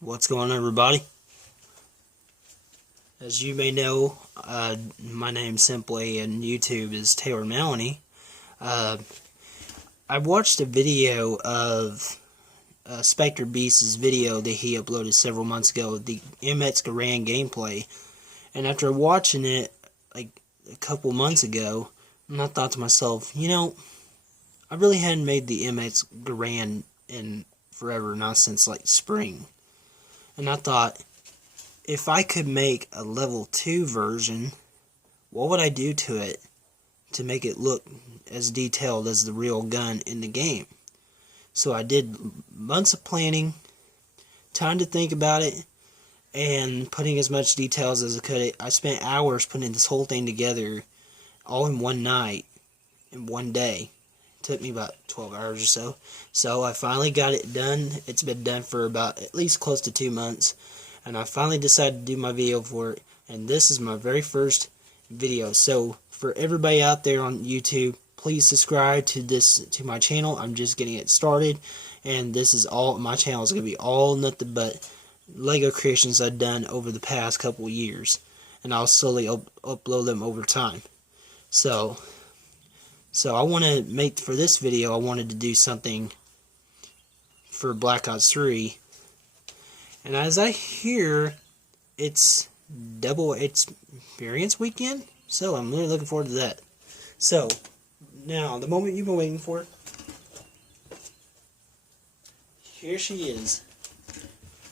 What's going on, everybody? As you may know, my name simply on YouTube is Taylor Melanie. I watched a video of Spectre Beast's video that he uploaded several months ago, the MX Garand gameplay. And after watching it like a couple months ago, I thought to myself, I really hadn't made the MX Garand in forever, not since like spring. And I thought, if I could make a level 2 version, what would I do to it to make it look as detailed as the real gun in the game? So I did months of planning, time to think about it, and putting as much details as I could. I spent hours putting this whole thing together, all in one night, in one day. It took me about 12 hours or so. So I finally got it done. It's been done for about at least close to 2 months. And I finally decided to do my video for it. And this is my very first video. So for everybody out there on YouTube, please subscribe to my channel. I'm just getting it started. And this is all, my channel is going to be all nothing but Lego creations I've done over the past couple of years. And I'll slowly upload them over time. So I want to make, for this video, I wanted to do something for Black Ops 3. And as I hear, it's double experience weekend, so I'm really looking forward to that. So, now, the moment you've been waiting for, here she is,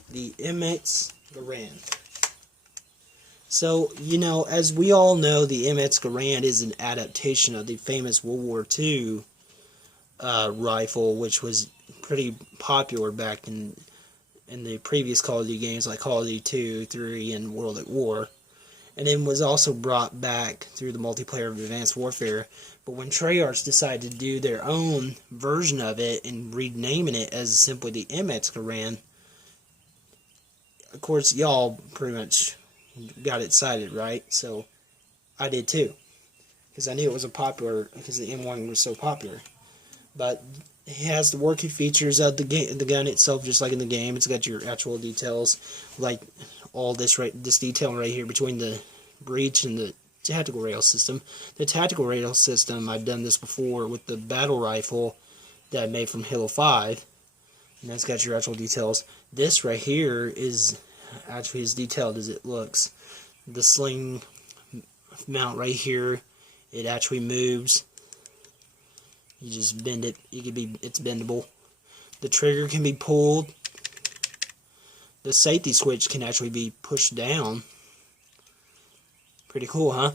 the MX Garand. So, as we all know, the MX Garand is an adaptation of the famous World War II rifle, which was pretty popular back in the previous Call of Duty games, like Call of Duty 2, 3, and World at War. And it was also brought back through the multiplayer of Advanced Warfare. But when Treyarch decided to do their own version of it and renaming it as simply the MX Garand, of course, y'all pretty much got excited, right? So I did too, because I knew it was because the M1 was so popular. But it has the working features of the gun itself, just like in the game. It's got your actual details, like all this detailing right here between the breech and the tactical rail system. The tactical rail system, I've done this before with the battle rifle that I made from Halo 5, and that's got your actual details. This right here is actually as detailed as it looks. The sling mount right here, it actually moves. You just bend it. It's bendable. The trigger can be pulled. The safety switch can actually be pushed down. Pretty cool, huh?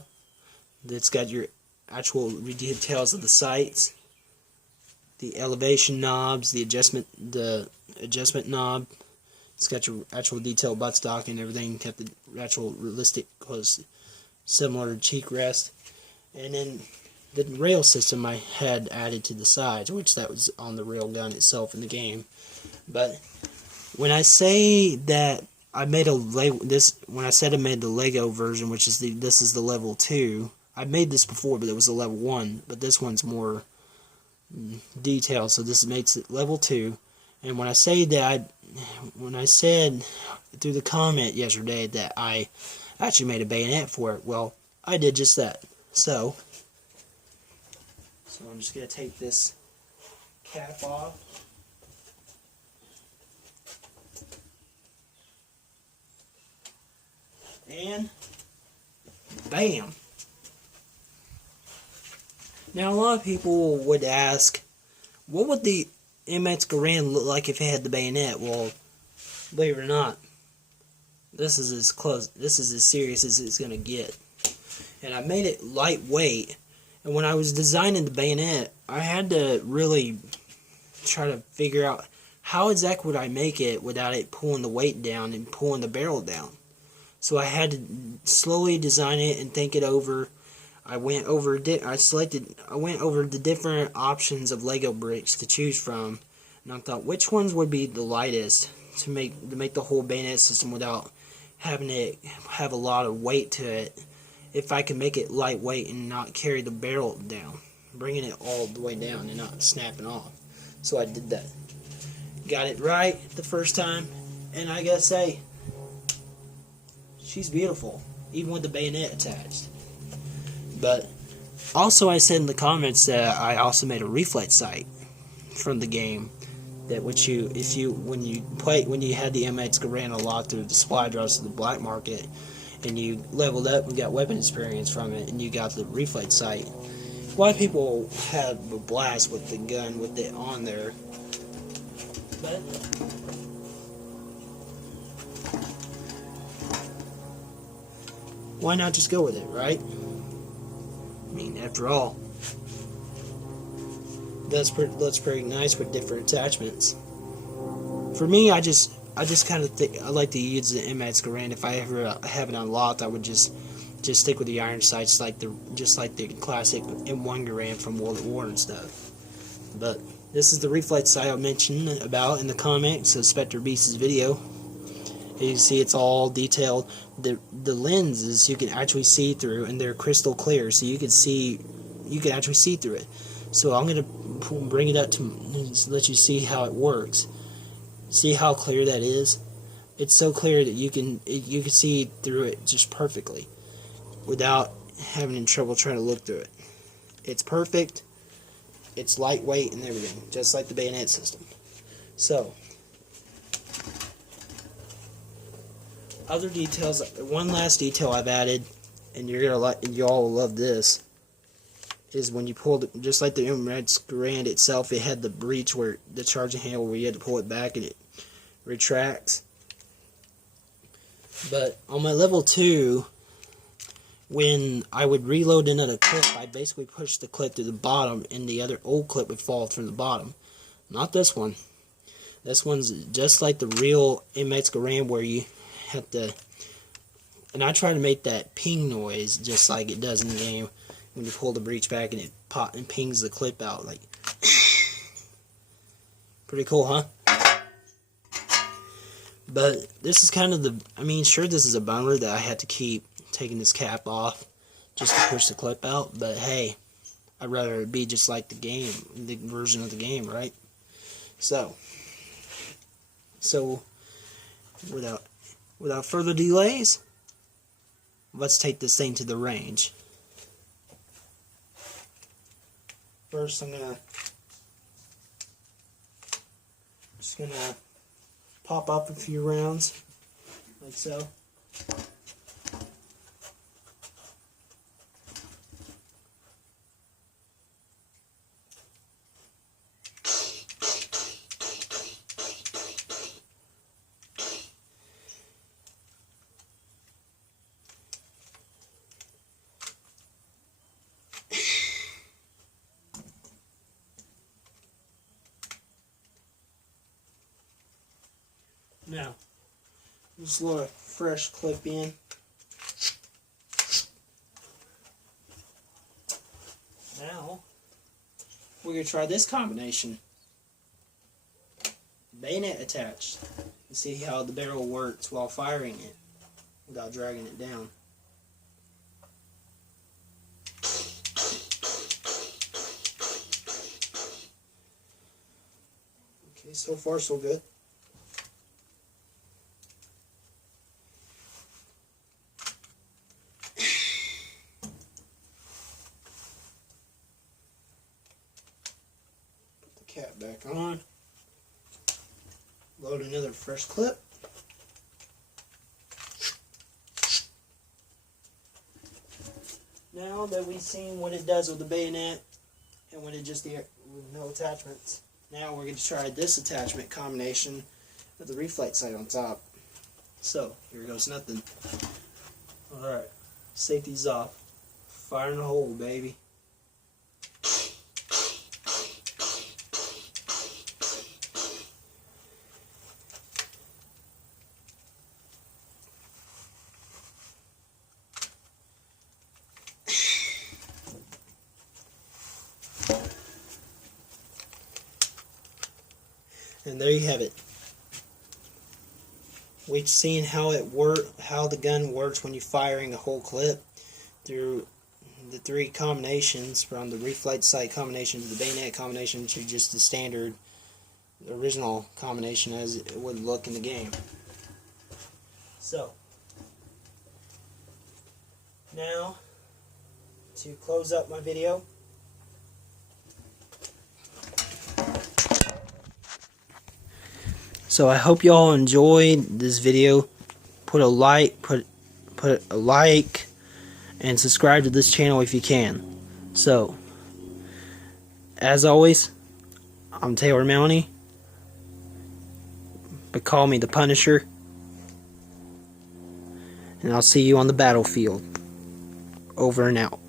It's got your actual details of the sights, the elevation knobs, the adjustment knob. It's got your actual detailed buttstock and everything. Kept the actual realistic, close, similar to cheek rest, and then the rail system I had added to the sides, which that was on the rail gun itself in the game. But when I say that I made when I said I made the Lego version, which is this is the level 2. I made this before, but it was a level 1. But this one's more detailed, so this makes it level 2. And when I say that, when I said through the comment yesterday that I actually made a bayonet for it, well, I did just that. So I'm just going to take this cap off. And bam! Now a lot of people would ask, what would the MX Garand look like if it had the bayonet? Well, believe it or not, this is as serious as it's going to get. And I made it lightweight. And when I was designing the bayonet, I had to really try to figure out how exactly would I make it without it pulling the weight down and pulling the barrel down. So I had to slowly design it and think it over. I went over the different options of Lego bricks to choose from, and I thought which ones would be the lightest to make the whole bayonet system without having it have a lot of weight to it. If I can make it lightweight and not carry the barrel down, bringing it all the way down and not snapping off. So I did that. Got it right the first time, And I gotta say, she's beautiful, even with the bayonet attached. But also, I said in the comments that I also made a reflex sight from the game. That when you had the MX Garand unlocked through the supply drops to the black market, and you leveled up and got weapon experience from it, and you got the reflex sight. A lot of people have a blast with the gun with it on there, but why not just go with it, right? I mean, after all, looks pretty nice with different attachments. For me, I just kind of think I like to use the MX Garand. If I ever have it unlocked, I would just stick with the iron sights, just like the classic M1 Garand from World at War and stuff. But this is the reflex sight I mentioned about in the comments of Spectre Beast's video. As you see, it's all detailed. The lenses you can actually see through, and they're crystal clear, so you can actually see through it. So I'm gonna bring it up to let you see how it works. See how clear that is? It's so clear that you can see through it just perfectly, without having any trouble trying to look through it. It's perfect. It's lightweight and everything, just like the bayonet system. So, other details. One last detail I've added, and y'all will love this, is when you pulled it, just like the MX Garand itself, it had the breech where the charging handle where you had to pull it back and it retracts. But on my level 2, when I would reload another clip, I basically push the clip to the bottom, and the other old clip would fall from the bottom. Not this one. This one's just like the real MX Garand, where you have to. And I try to make that ping noise just like it does in the game when you pull the breech back and it and pings the clip out. Like, pretty cool, huh? But this is kind of sure, this is a bummer that I had to keep taking this cap off just to push the clip out, but hey, I'd rather it be just like the game, the version of the game, right? So without further delays, let's take this thing to the range. First, I'm just gonna pop up a few rounds, like so. Now, just load a fresh clip in. Now, we're going to try this combination. Bayonet attached. And see how the barrel works while firing it without dragging it down. Okay, so far so good. Cap back on. Load another fresh clip. Now that we've seen what it does with the bayonet and when it just with no attachments, now we're going to try this attachment combination with the reflex sight on top. So here goes nothing. Alright, safety's off. Fire in the hole, baby. And there you have it. We've seen how the gun works when you're firing a whole clip through the 3 combinations, from the reflex sight combination to the bayonet combination to just the standard original combination as it would look in the game. So, now, to close up my video, so I hope y'all enjoyed this video. Put a like, and subscribe to this channel if you can. So, as always, I'm Taylor Mounty, but call me the Punisher, and I'll see you on the battlefield. Over and out.